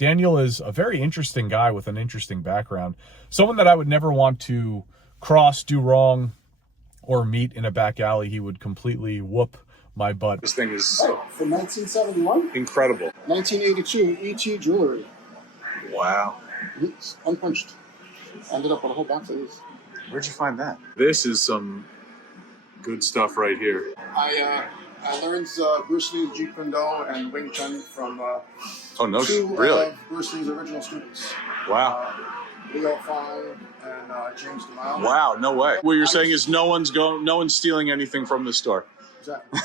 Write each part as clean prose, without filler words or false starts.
Daniel is a very interesting guy with an interesting background. Someone that I would never want to cross, do wrong, or meet in a back alley. He would completely whoop my butt. This thing is from 1971? Incredible. 1982 ET Jewelry. Wow. It's unpunched. Ended up with a whole box of these. Where'd you find that? This is some good stuff right here. I learned Bruce Lee's Jeet Kune Do and Wing Chun from two of Bruce Lee's original students. Wow. Leo Fong and James DeMille. Wow, no way. What you're saying is no one's stealing anything from this store. Exactly.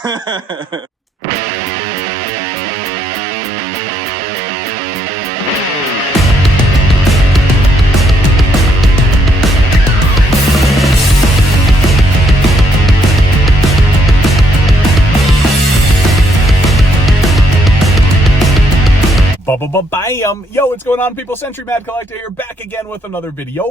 Bam! Yo, what's going on, people? Century Mad Collector here, back again with another video.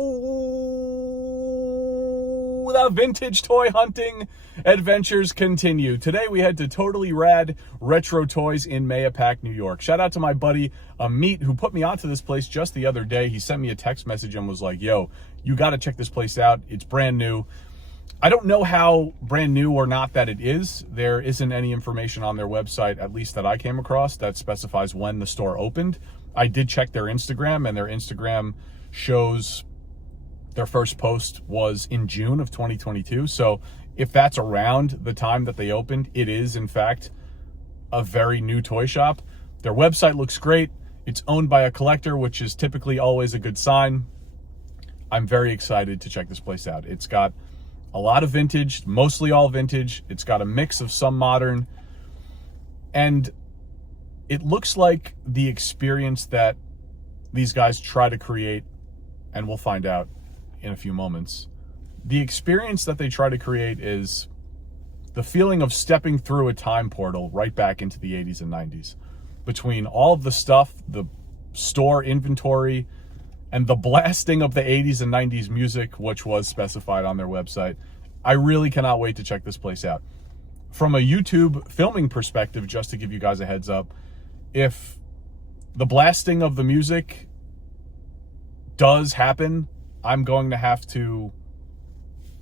The vintage toy hunting adventures continue. Today we head to Totally Rad Retro Toys in Mayapack, New York. Shout out to my buddy Amit, who put me onto this place just the other day. He sent me a text message and was like, yo, you got to check this place out. It's brand new. I don't know how brand new or not that it is. There isn't any information on their website, at least that I came across, that specifies when the store opened. I did check their Instagram, and their Instagram shows their first post was in June of 2022. So if that's around the time that they opened, it is, in fact, a very new toy shop. Their website looks great. It's owned by a collector, which is typically always a good sign. I'm very excited to check this place out. It's got a lot of vintage, mostly all vintage. It's got a mix of some modern. And it looks like the experience that these guys try to create, and we'll find out in a few moments. The experience that they try to create is the feeling of stepping through a time portal right back into the 80s and 90s. Between all of the stuff, the store inventory, and the blasting of the 80s and 90s music, which was specified on their website. I really cannot wait to check this place out. From a YouTube filming perspective, just to give you guys a heads up, if the blasting of the music does happen, I'm going to have to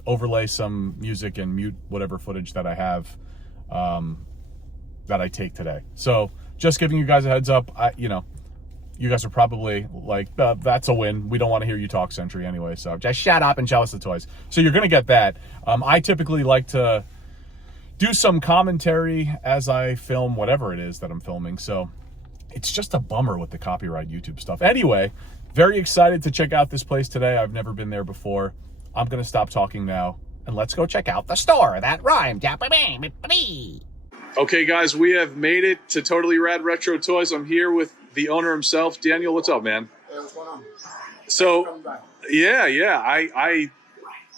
overlay some music and mute whatever footage that I have that I take today. So just giving you guys a heads up. You guys are probably like, that's a win. We don't want to hear you talk, Century, anyway. So just shut up and show us the toys. So you're going to get that. I typically like to do some commentary as I film whatever it is that I'm filming. So it's just a bummer with the copyright YouTube stuff. Anyway, very excited to check out this place today. I've never been there before. I'm going to stop talking now, and let's go check out the store. That rhymed. Okay, guys, we have made it to Totally Rad Retro Toys. I'm here with the owner himself. Daniel, what's up, man? Hey, what's going on? So, yeah. I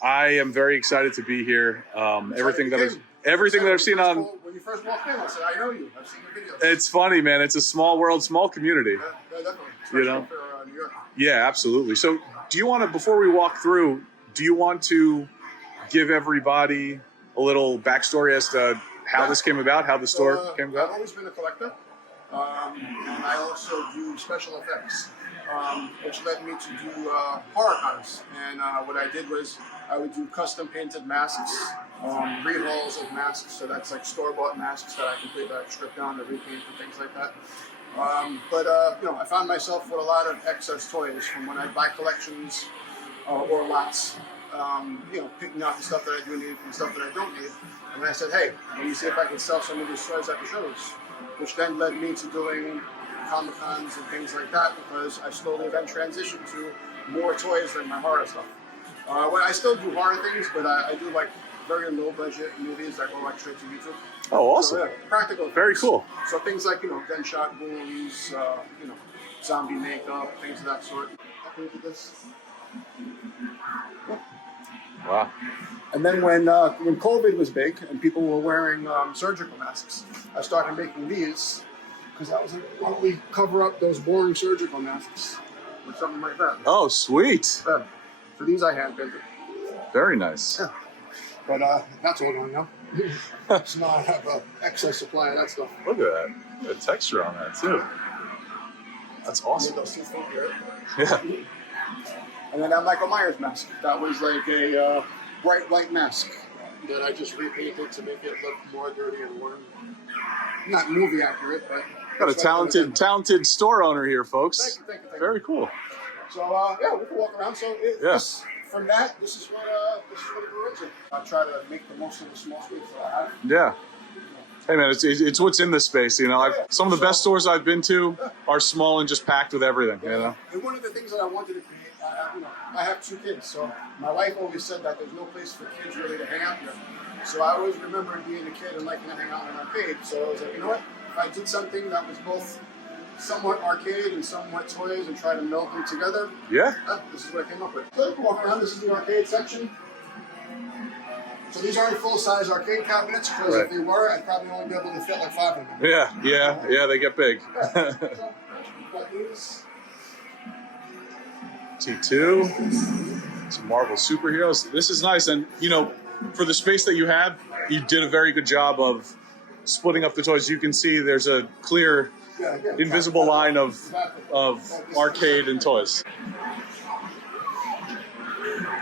am very excited to be here. Everything that I've seen on. When you first walked in, I said, I know you. I've seen your videos. It's funny, man. It's a small world, small community. Yeah, definitely. You know? For, New York. Yeah, absolutely. So, do you want to, before we walk through, do you want to give everybody a little backstory as to how this came about, how the store came about? I've always been a collector, and I also do special effects, which led me to do horror cons. And what I did was I would do custom painted masks, rehauls of masks. So that's like store-bought masks that I completely strip down to repaint and things like that. I found myself with a lot of excess toys from when I buy collections or lots. Picking out the stuff that I do need from the stuff that I don't need. And I said, hey, let me see if I can sell some of these toys at the shows, which then led me to doing Comic-Cons and things like that, because I slowly then transitioned to more toys than my horror stuff. I still do horror things, but I do like very low budget movies that go like straight to YouTube. Oh, awesome. So, practical. Very things. Cool. So things like, gunshot wounds, zombie makeup, things of that sort. Look at this. Wow. And then when COVID was big and people were wearing surgical masks, I started making these because that was why don't we cover up those boring surgical masks with something like that. Oh, sweet. Yeah. So these I hand painted. Very nice. Yeah. But that's all going now. So now I have an excess supply of that stuff. Look at that. The texture on that, too. That's With awesome. those 2 feet here. Yeah. And then that Michael Myers mask. That was like a bright white mask that I just repainted to make it look more dirty and worn. Not movie accurate, but Got a it's like talented store owner here, folks. Thank you. Very cool. So yeah, we can walk around. So from that, this is what it grew into. I try to make the most of the small space that I have. Yeah. Hey man, it's what's in this space, you know. Some of the best stores I've been to are small and just packed with everything, you know. And one of the things that I wanted to create, I have 2 kids, so my wife always said that there's no place for kids really to hang out here. So I always remembered being a kid and liking to hang out in an arcade. So I was like, you know what? If I did something that was both somewhat arcade and somewhat toys and try to meld them together, this is what I came up with. So you can walk around. This is the arcade section. So these aren't full-size arcade cabinets, because if they were, I'd probably only be able to fit like 5 of them. Yeah, they get big. T2, some Marvel superheroes. This is nice, and you know, for the space that you had, you did a very good job of splitting up the toys. You can see there's a clear, invisible line of arcade and toys.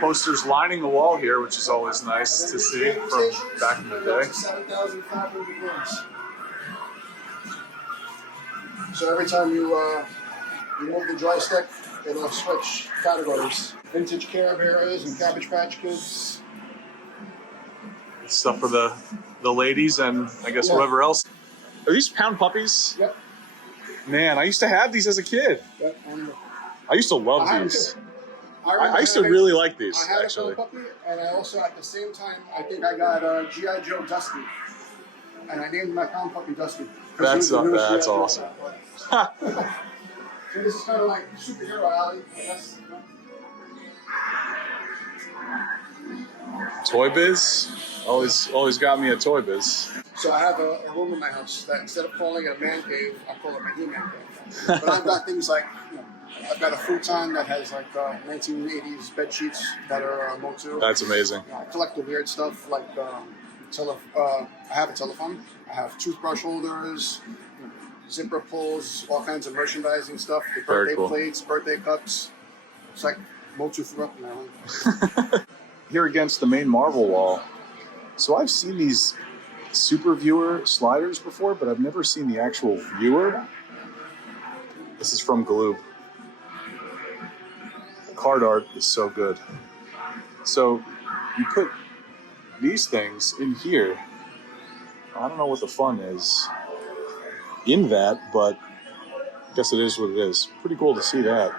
Posters lining the wall here, which is always nice to see from back in the day. 7,500 rooms. So every time you move the joystick, it'll switch categories. Vintage Care Bears and Cabbage Patch Kids. Stuff for the ladies and I guess whoever else. Are these pound puppies? Yep. Man, I used to have these as a kid. Yep. I used to love these. I used to having, really like these, I had actually. a puppy, and I also, at the same time, I think I got G.I. Joe Dusty. And I named my pound puppy Dusty. That's awesome. So this is kind of like superhero alley, I guess. Toy Biz? Always got me a Toy Biz. So I have a room in my house that instead of calling it a man cave, I call it my He-Man cave. But I've got things like, I've got a futon that has like 1980s bed sheets that are Motu. That's amazing. I collect the weird stuff like I have a telephone. I have toothbrush holders, zipper pulls, all kinds of merchandising stuff. The birthday plates, birthday cups. It's like Motu threw up in there. Here against the main Marvel wall. So I've seen these Super Viewer sliders before, but I've never seen the actual viewer. This is from Galoob. The card art is so good. So you put these things in here. I don't know what the fun is in that, but I guess it is what it is. Pretty cool to see that.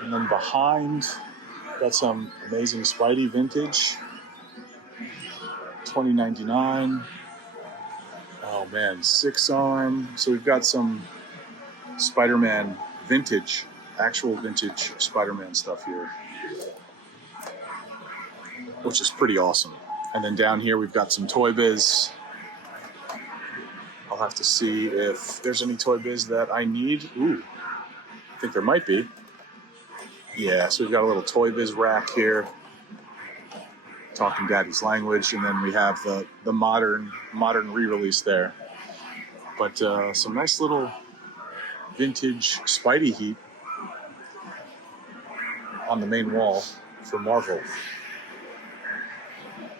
And then behind, got some amazing Spidey vintage. $20.99. Oh man, 6-arm. So we've got some Spider-Man vintage, actual vintage Spider-Man stuff here, which is pretty awesome. And then down here we've got some Toy Biz. I'll have to see if there's any Toy Biz that I need. Ooh, I think there might be. Yeah, so we've got a little Toy Biz rack here. Talking Daddy's language, and then we have the modern re-release there. But some nice little vintage Spidey heat on the main wall for Marvel.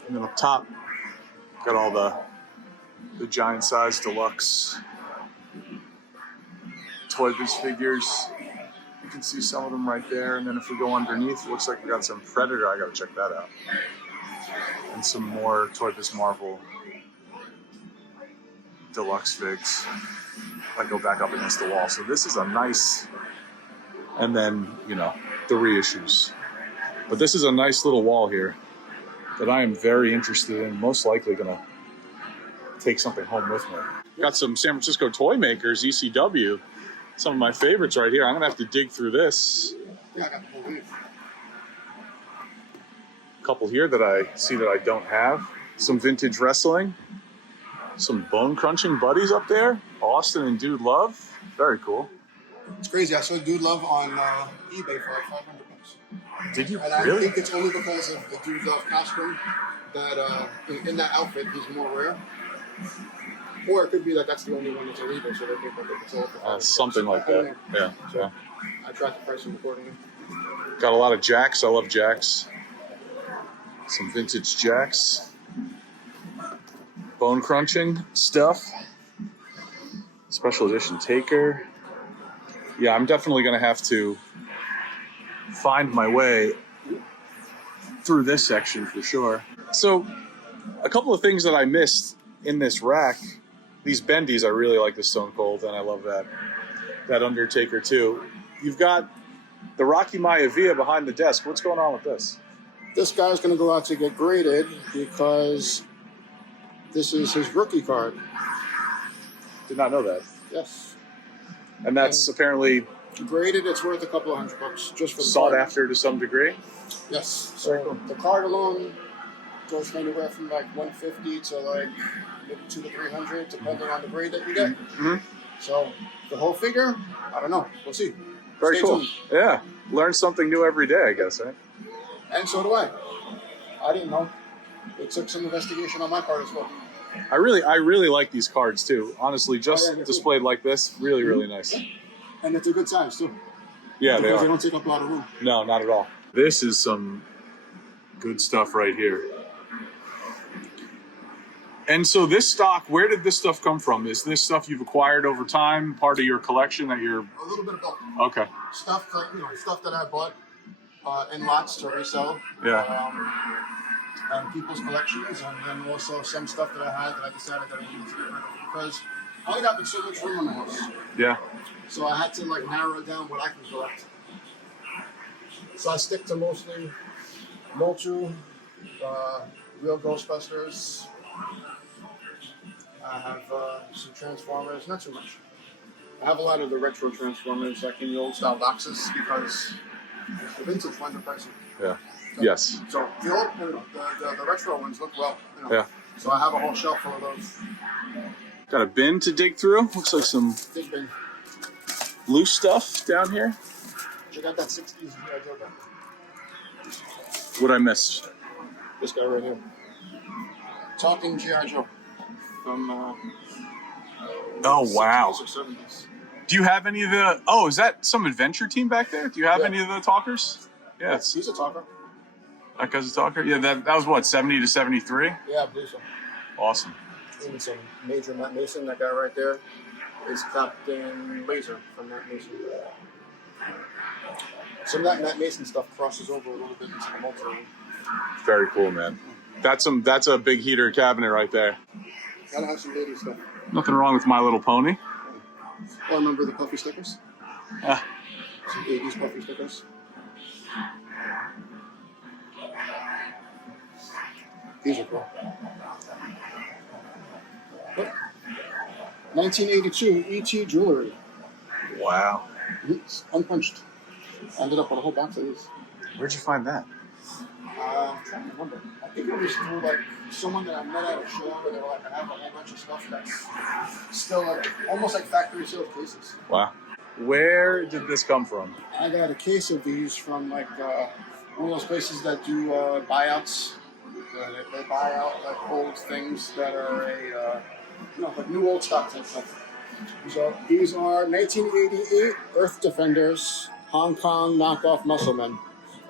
And then up top, got all the giant size deluxe Toy Biz figures. You can see some of them right there. And then if we go underneath, it looks like we got some Predator. I gotta check that out. And some more Toy Biz Marvel deluxe figs that go back up against the wall. So this is a nice, and then, the reissues. But this is a nice little wall here that I am very interested in, most likely gonna take something home with me. Got some San Francisco Toy Makers, ECW. Some of my favorites right here. I'm gonna have to dig through this. Yeah, I got the whole leaf. Couple here that I see that I don't have. Some vintage wrestling. Some bone crunching buddies up there. Austin and Dude Love. Very cool. It's crazy. I saw Dude Love on eBay for like $500. Did you and really? I think it's only because of the Dude Love costume that in that outfit he's more rare. Or it could be that that's the only one that's illegal, so they think that it's all. Something like that. Yeah. So Yeah. I tried to price them accordingly. Got a lot of jacks. I love jacks. Some vintage jacks. Bone crunching stuff. Special edition taker. Yeah, I'm definitely going to have to find my way through this section for sure. So, a couple of things that I missed in this rack. These bendies, I really like the Stone Cold, and I love that Undertaker too. You've got the Rocky Maivia behind the desk. What's going on with this? This guy's going to go out to get graded because this is his rookie card. Did not know that. Yes. And that's apparently graded. It's worth a couple of $100 just for the sought card. after to some degree. Yes. So the card alone goes from anywhere from like $150 to like maybe $200 to $300, depending on the grade that you get. Mm-hmm. So the whole figure, I don't know. We'll see. Very Stay cool. tuned. Yeah, learn something new every day, I guess, right? And so do I. I didn't know. It took some investigation on my part as well. I really like these cards too. Honestly, just yeah, displayed like this, really nice. And it's a good size too. Yeah, because they are. don't take up a lot of room. No, not at all. This is some good stuff right here. And so this stock, where did this stuff come from? Is this stuff you've acquired over time, part of your collection that you're... A little bit of both. Okay. Stuff that I bought in lots to resell. Yeah. And people's collections, and then also some stuff that I had that I decided that I needed to get rid of because I only got so much room in the house. Yeah. So I had to like narrow down what I can collect. So I stick to mostly Moltu, real Ghostbusters. I have some Transformers, not too much. I have a lot of the retro Transformers, like in the old style boxes, because the vintage ones are pricey. Yeah. Yes. So the old, the retro ones look well. Yeah. So I have a whole shelf full of those. Got a bin to dig through. Looks like some Big bin. loose stuff down here. Check out that 60s G.I. Joe guy. What I missed? This guy right here. Talking G.I. Joe. From Oh wow. 60s or 70s. Do you have any of the? Oh, is that some adventure team back there? Do you have any of the talkers? Yeah, He's a talker. that guy's a talker. Yeah, that was what 70 to 73. Yeah, I believe so. Awesome. Even some Major Matt Mason, that guy right there, is Captain Laser from Matt Mason. Some of that Matt Mason stuff crosses over a little bit into the multi. Very cool, man. That's a big heater cabinet right there. Gotta have some lady stuff. Nothing wrong with My Little Pony. Oh, remember the puffy stickers? Ah, Some 80s puffy stickers. These are cool. Look. 1982 ET jewelry. wow. It's unpunched. Ended up with a whole box of these. Where'd you find that? I'm trying to remember. I think it was through like someone that I met at a show where they were like, I have a whole bunch of stuff that's still like almost like factory sealed cases. Wow. Where did this come from? I got a case of these from like one of those places that do buyouts. They buy out like old things that are like new old stock type stuff. So these are 1988 Earth Defenders Hong Kong knockoff Musclemen.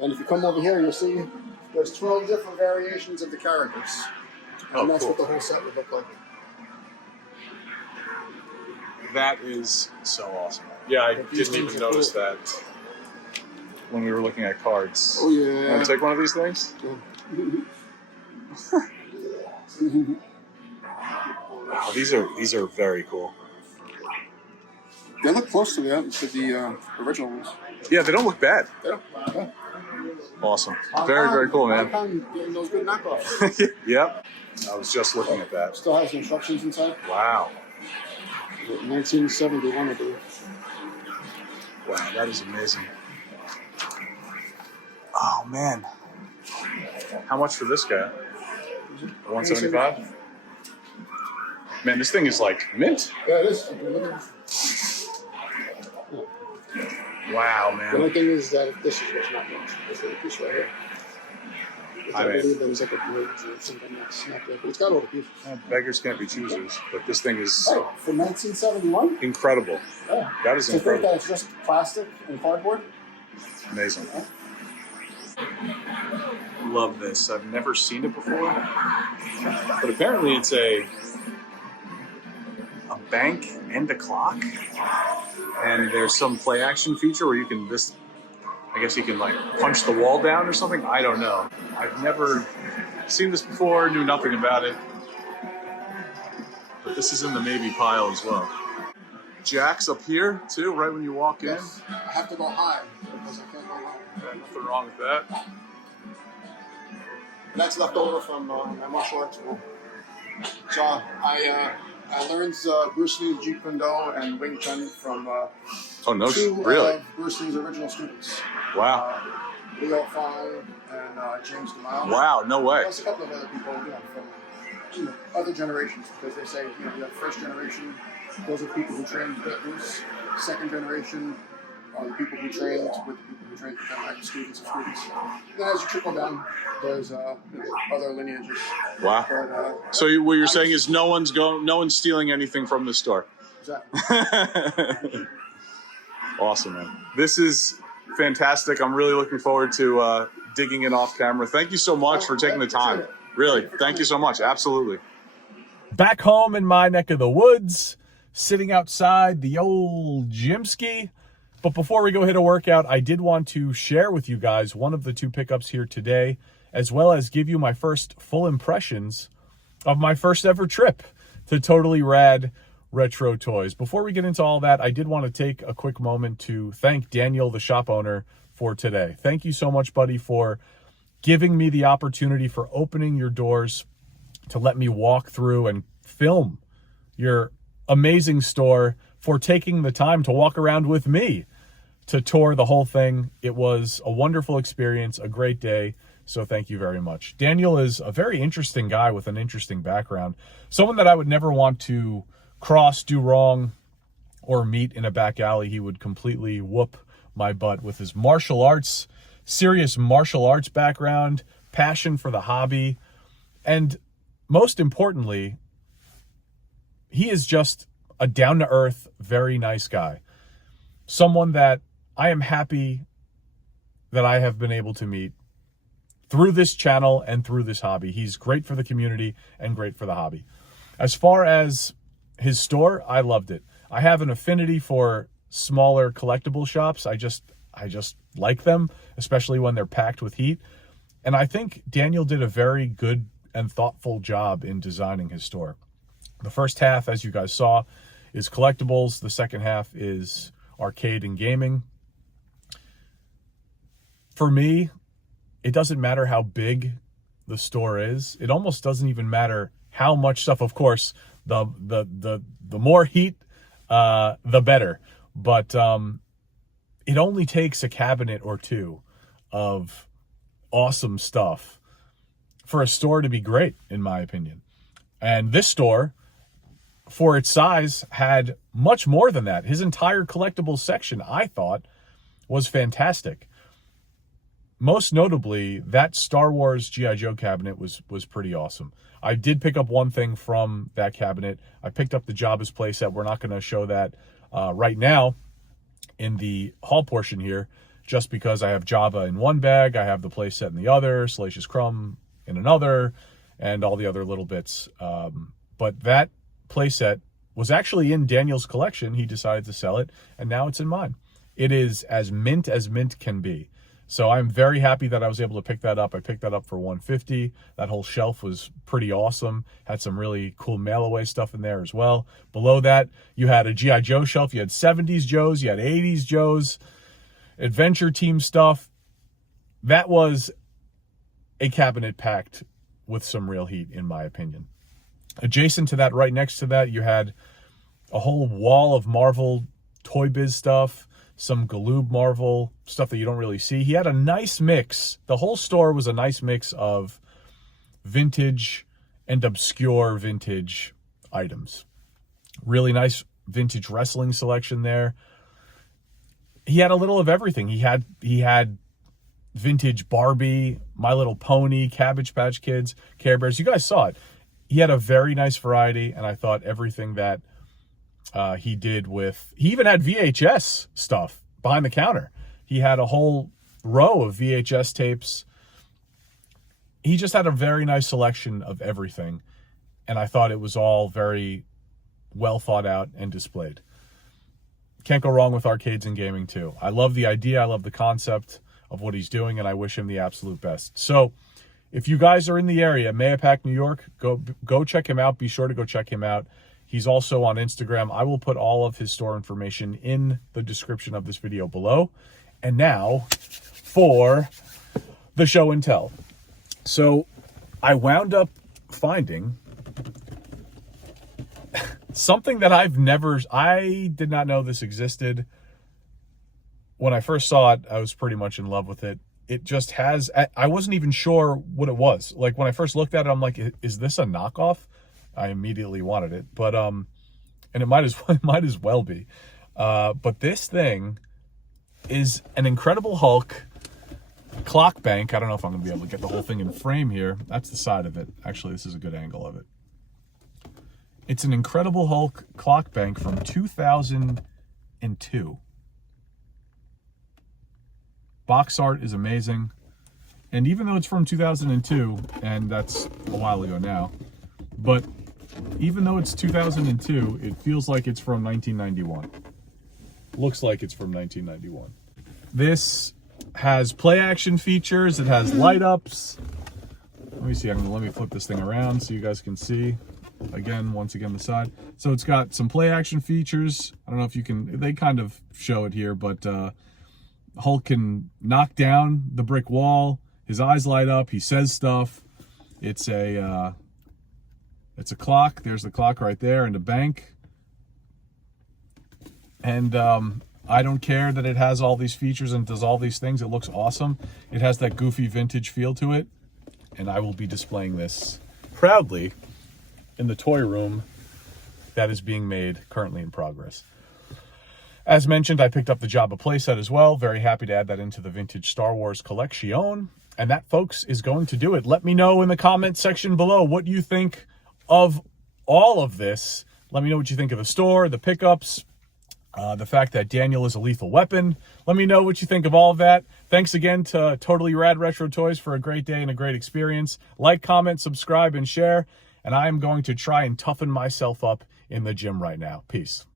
And if you come over here, you'll see there's 12 different variations of the characters. And that's what the whole set would look like. That is so awesome. Yeah, I didn't even notice that when we were looking at cards. Oh yeah. Want to take one of these things? Oh, these are very cool. They look close to the original ones. Yeah, they don't look bad. Yeah. Awesome. Very cool, man. Getting those good knockoffs. Yep. I was just looking at that. Still has instructions inside. Wow. 1971, I believe. Wow, that is amazing. Oh man. How much for this guy? 175? Man, this thing is like mint. Yeah, it is. Wow, The man. only thing is that this is what's not much. This little piece right here. which I believe there was like a bridge or something that's not there. But it's got all the pieces. Beggars can't be choosers, but this thing is Oh, from 1971? incredible. Yeah. That is So incredible. think that it's just plastic and cardboard? Amazing. Yeah. Love this. I've never seen it before, but apparently it's a bank and a clock, and there's some play action feature where you can I guess you can like punch the wall down or something. I don't know. I've never seen this before, knew nothing about it, but this is in the maybe pile as well. Jacks up here too, right when you walk in. Yes. I have to go high because I can't go low. Yeah, nothing wrong with that. That's left over from my martial arts school. So I learned Bruce Lee's Jeet Kune Do and Wing Chun from two really? of Bruce Lee's original students. Wow. Leo Fong and James DeMille. Wow, no way. Plus a couple of other people, from other generations, because they say, you have first generation, those are people who trained with Bruce. Second generation are the people who trained with the people who trained with them, like students of students. Then as you trickle down, there's other lineages. Wow. But, So what you're saying is no one's stealing anything from the store. Exactly. Awesome, man. This is fantastic. I'm really looking forward to digging in off camera. Thank you so much for taking the time. Really, thank you so much. Absolutely. Back home in my neck of the woods, sitting outside the old Jimski. But before we go hit a workout, I did want to share with you guys one of the two pickups here today, as well as give you my first full impressions of my first ever trip to Totally Rad Retro Toys. Before we get into all that, I did want to take a quick moment to thank Daniel, the shop owner, for today. Thank you so much, buddy, for giving me the opportunity, for opening your doors to let me walk through and film your amazing store, for taking the time to walk around with me to tour the whole thing. It was a wonderful experience, a great day. So thank you very much. Daniel is a very interesting guy with an interesting background. Someone that I would never want to cross, do wrong, or meet in a back alley. He would completely whoop my butt with his martial arts, serious martial arts background, passion for the hobby, and most importantly, he is just a down-to-earth, very nice guy. Someone that I am happy that I have been able to meet through this channel and through this hobby. He's great for the community and great for the hobby. As far as his store, I loved it. I have an affinity for smaller collectible shops. I just like them, especially when they're packed with heat. And I think Daniel did a very good and thoughtful job in designing his store. The first half, as you guys saw, is collectibles. The second half is arcade and gaming. For me, it doesn't matter how big the store is. It almost doesn't even matter how much stuff. Of course, the more heat, the better. But it only takes a cabinet or two of awesome stuff for a store to be great, in my opinion. And this store, for its size, had much more than that. His entire collectibles section, I thought, was fantastic. Most notably, that Star Wars G.I. Joe cabinet was pretty awesome. I did pick up one thing from that cabinet. I picked up the Jabba's playset. We're not going to show that right now in the haul portion here, just because I have Jabba in one bag, I have the playset in the other, Salacious Crumb in another, and all the other little bits. But that playset was actually in Daniel's collection. He decided to sell it, and now it's in mine. It is as mint can be. So I'm very happy that I was able to pick that up. I picked that up for $150. That whole shelf was pretty awesome. Had some really cool mail-away stuff in there as well. Below that, you had a G.I. Joe shelf. You had 70s Joes. You had 80s Joes. Adventure Team stuff. That was a cabinet packed with some real heat, in my opinion. Adjacent to that, right next to that, you had a whole wall of Marvel Toy Biz stuff, some Galoob Marvel stuff that you don't really see. He had a nice mix. The whole store was a nice mix of vintage and obscure vintage items. Really nice vintage wrestling selection there. He had a little of everything. He had vintage Barbie, My Little Pony, Cabbage Patch Kids, Care Bears. You guys saw it. He had a very nice variety, and I thought everything that he did with... He even had VHS stuff behind the counter. He had a whole row of VHS tapes. He just had a very nice selection of everything, and I thought it was all very well thought out and displayed. Can't go wrong with arcades and gaming too. I love the idea. I love the concept of what he's doing, and I wish him the absolute best. So if you guys are in the area, Mayapack, New York, go check him out. Be sure to go check him out. He's also on Instagram. I will put all of his store information in the description of this video below. And now for the show and tell. So I wound up finding something that I did not know this existed. When I first saw it, I was pretty much in love with it. It just has, I wasn't even sure what it was. Like when I first looked at it, I'm like, is this a knockoff? I immediately wanted it, but, and it might as well be. But this thing is an Incredible Hulk clock bank. I don't know if I'm gonna be able to get the whole thing in frame here. That's the side of it. Actually, this is a good angle of it. It's an Incredible Hulk clock bank from 2002. Box art is amazing. And even though it's from 2002, and that's a while ago now, but even though it's 2002, it feels like it's from 1991. Looks like it's from 1991. This has play action features. It has light ups. Let me see. Let me flip this thing around so you guys can see. Once again, the side. So it's got some play action features. I don't know if you can, they kind of show it here, but Hulk can knock down the brick wall. His eyes light up. He says stuff. It's a clock. There's the clock right there, and a bank. And I don't care that it has all these features and does all these things. It looks awesome. It has that goofy vintage feel to it. And I will be displaying this proudly in the toy room that is being made, currently in progress. As mentioned, I picked up the Jabba playset as well. Very happy to add that into the vintage Star Wars collection. And that, folks, is going to do it. Let me know in the comment section below what you think of all of this. Let me know what you think of the store, the pickups, the fact that Daniel is a lethal weapon. Let me know what you think of all of that. Thanks again to Totally Rad Retro Toys for a great day and a great experience. Like, comment, subscribe, and share. And I am going to try and toughen myself up in the gym right now. Peace.